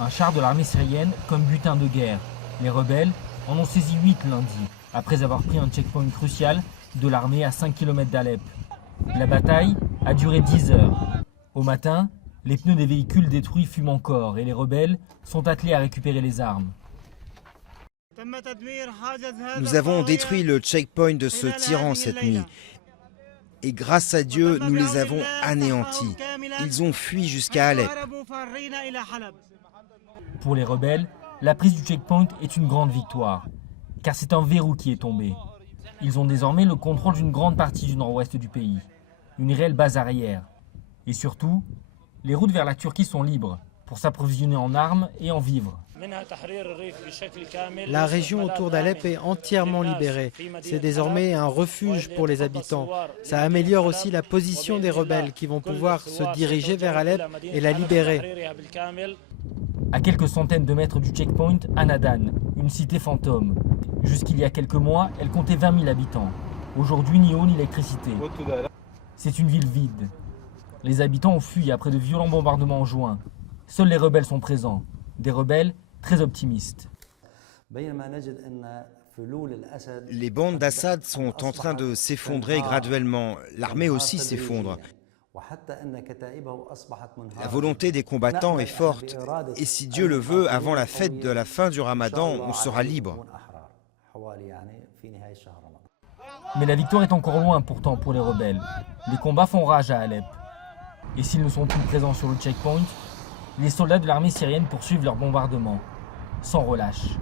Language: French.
un char de l'armée syrienne comme butin de guerre. Les rebelles en ont saisi 8 lundi, après avoir pris un checkpoint crucial de l'armée à 5 km d'Alep. La bataille a duré 10 heures. Au matin, les pneus des véhicules détruits fument encore et les rebelles sont attelés à récupérer les armes. Nous avons détruit le checkpoint de ce tyran cette nuit. Et grâce à Dieu, nous les avons anéantis. Ils ont fui jusqu'à Alep. Pour les rebelles, la prise du checkpoint est une grande victoire, car c'est un verrou qui est tombé. Ils ont désormais le contrôle d'une grande partie du nord-ouest du pays, une réelle base arrière. Et surtout, les routes vers la Turquie sont libres pour s'approvisionner en armes et en vivres. La région autour d'Alep est entièrement libérée. C'est désormais un refuge pour les habitants. Ça améliore aussi la position des rebelles qui vont pouvoir se diriger vers Alep et la libérer. À quelques centaines de mètres du checkpoint, Anadan, une cité fantôme. Jusqu'il y a quelques mois, elle comptait 20 000 habitants. Aujourd'hui, ni eau ni électricité. C'est une ville vide. Les habitants ont fui après de violents bombardements en juin. Seuls les rebelles sont présents. Des rebelles très optimistes. Les bandes d'Assad sont en train de s'effondrer graduellement. L'armée aussi s'effondre. La volonté des combattants est forte. Et si Dieu le veut, avant la fête de la fin du Ramadan, on sera libre. Mais la victoire est encore loin pourtant pour les rebelles. Les combats font rage à Alep. Et s'ils ne sont plus présents sur le checkpoint, les soldats de l'armée syrienne poursuivent leur bombardement, sans relâche.